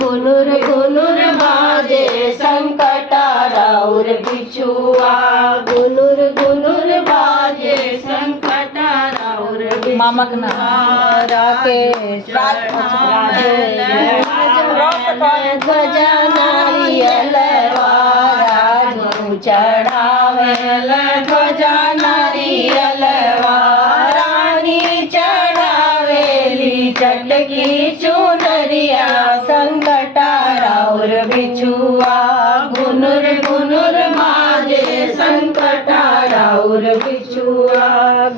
घुनुर घुनुर बाजे संकटाराउर बिछुआ, घुनुर घुनुर बाजे संकटाराउर मामक ना राकेश ध्वजा नारियल चढ़ावेल ध्वजा नारियल रानी चढ़ावेली चटकी चुनरिया संकटाराउर बिछुआ, घुनुर घुनुर बाजे संकटाराउर बिछुआ,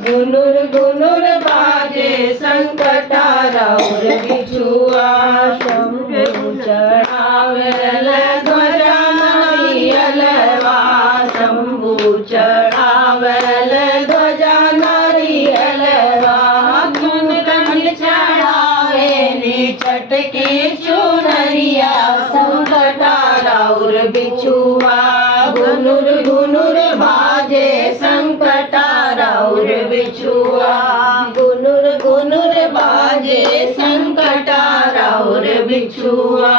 घुनुर घुनुर बाजे संकटाराउर बिछुआ, शंभु चढ़ावेल ध्वजा नारियल शंभु चढ़ावेल ध्वजा नारियल चढ़ावेली चटकी चुनरिया संकटाराउर बिछुआ, घुनुर घुनुर बाजे संकटाराउर बिछुआ, घुनुर घुनुर बाजे संकटाराउर बिछुआ,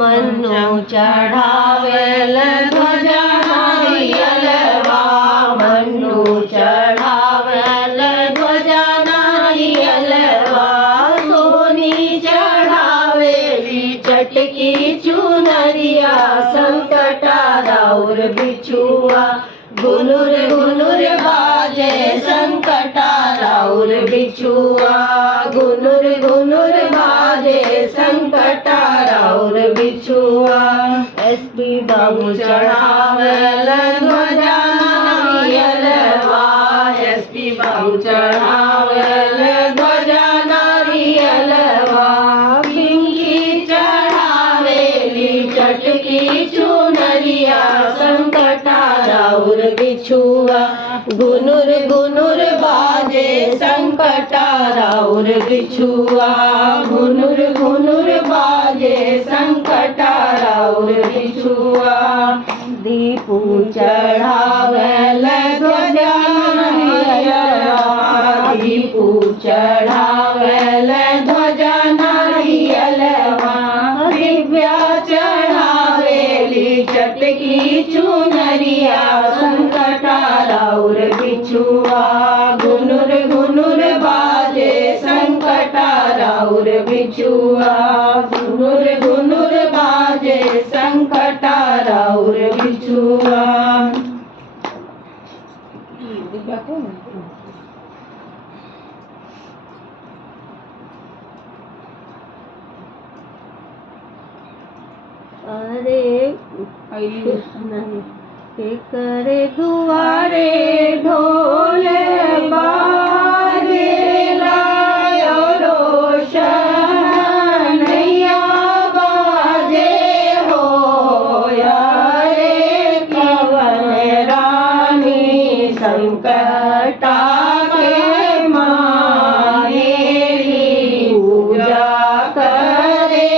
मन्नू चढ़ावेल ध्वजा नारियल मन्नू चढ़ावेल ध्वजा नारियल सोनी चढ़ावेली चटकी चुनरिया संकटाराउर बिछुआ, घुनुर घुनुर बाजे संकटाराउर बिछुआ, घुनुर घुनुर बाजे संकटाराउर बिछुआ, एसपी बाबू चढ़ावेल ध्वजा नारियल एसपी बाबू चढ़ावेल ध्वजा नारियल पिंकी चढ़ावेली चटकी चुनरिया संकटाराउर बिछुआ, घुनुर घुनुर बाजे संकटाराउर बिछुआ, घुनुर घुनुर बाजे संकटाराउर बिछुआ, दीपू चढ़ावेल ध्वजा नारियल दीपू चढ़ावेल ध्वजा नारियल दिव्या चढ़ावेली चटकी चुनरिया संकटाराउर बिछुआ, घुनुर घुनुर बाजे संकटाराउर बिछुआ, घुनुर घुनुर बाजे संकटाराउर बिछुआ। अरे नहीं के करे दुआरे ढोल बाजे लायो रोशन नैया बाजे हो यारे पवन रानी संकटा के मानेली पूजा करे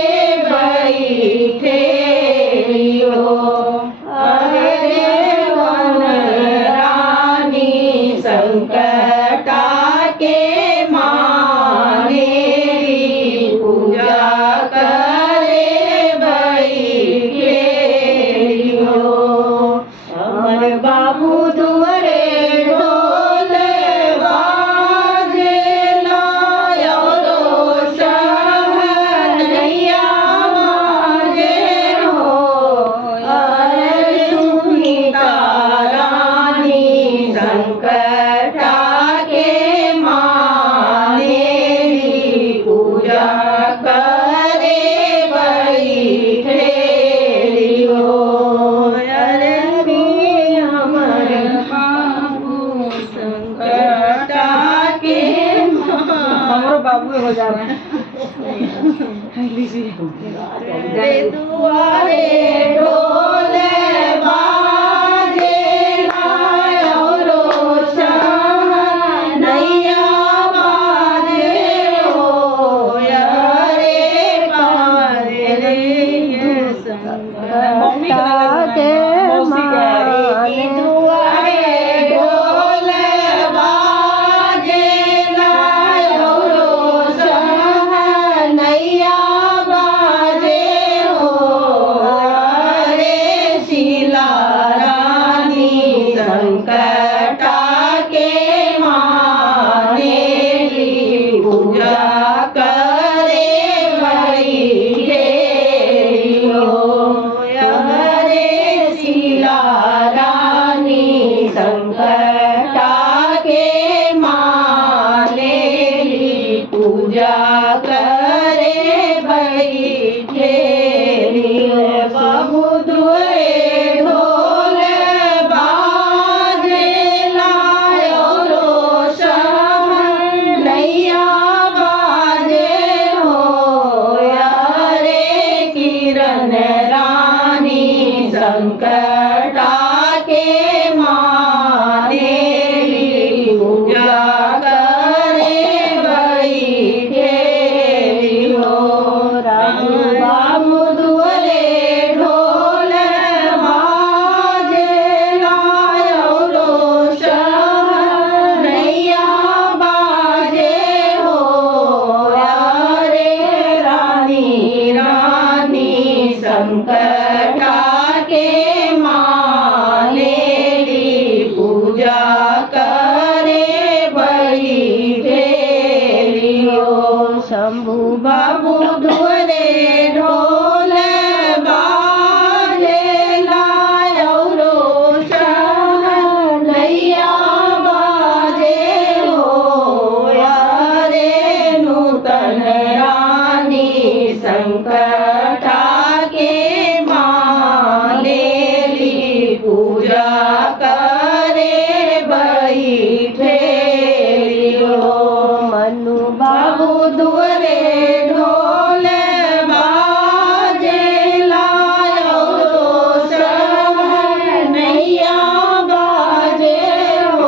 बैठे हो संकटा के मानेली पूजा करे बैठे हो अमर बाबू दुआरे ढोल बाजे लायो रोशन नैया बाजे हो अरे सुनीता रानी संकटा के मानेली पूजा करे बैठे हो अरे हमर बाबू संकटा के हमरो बाबू हो जा रहे हैं दुआरे ढोल बाजे लायो रोशन नैया बाजे हो यारे पारे संकटा के मानेली दुआरे ढोल बाजे लायो रोशन नैया बाजे संकटा के मानेली पूजा करे बैठेली हो मनु बाबू दुआरे ढोल बाजे लायो नैया बाजे हो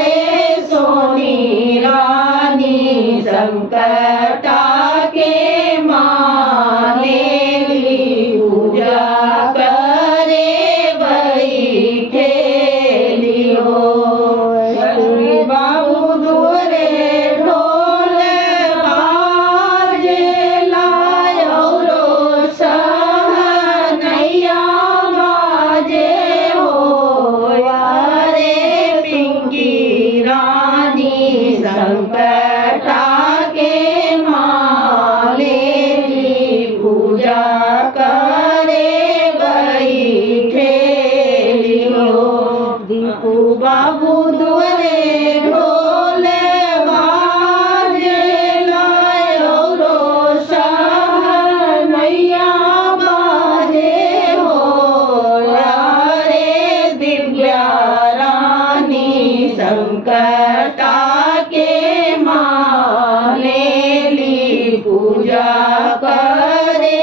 रे सोनी रानी संकटा के मानेली पूजा करे बैठेली हो बाबू दुआरे ढोल बाजे लायो नैया बाजे हो रे पिंकी रानी संकटा के मानेली पूजा करे बैठेली हो दीपू बाबू दुआरे ढोल बाजे लायो नैया बाजे हो रे दिव्या रानी संकटा के मानेली पूजा करे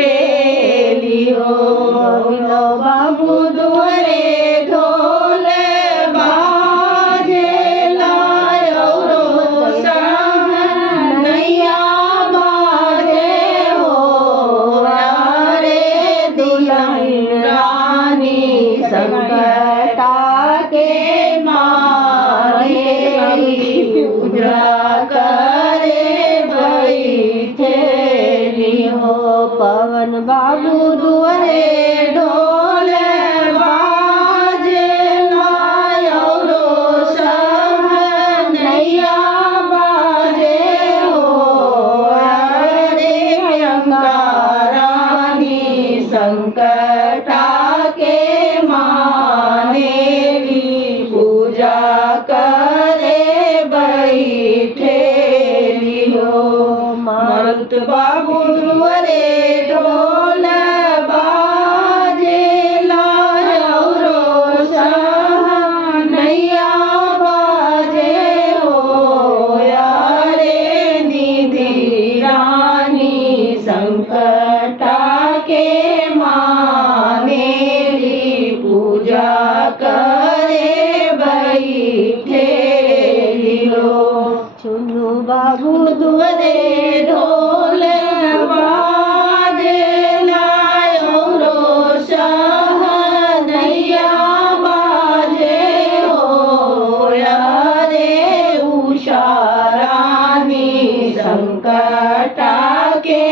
बैठेली हो बाबू दुआरे ढोल बाजे लायो नैया बाजे हो रे दुल्हन रानी संकटा के मानेली पूजा करे बैठेली हो पवन बाबू दुआरे ढोल बाजे लायो नैया बाजे हो रे प्रियंका रानी संकटा के मानेली पूजा करे बैठेली हो मारुत बाबू दुआरे ढोल बाजे लायो नैया बाजे हो रे निधि रानी संकटा के मानेली पूजा करे बैठेली हो चुन्नू बाबू दुआरे ढोल बाजे लायो नैया बाजे हो रे उषा रानी संकटा के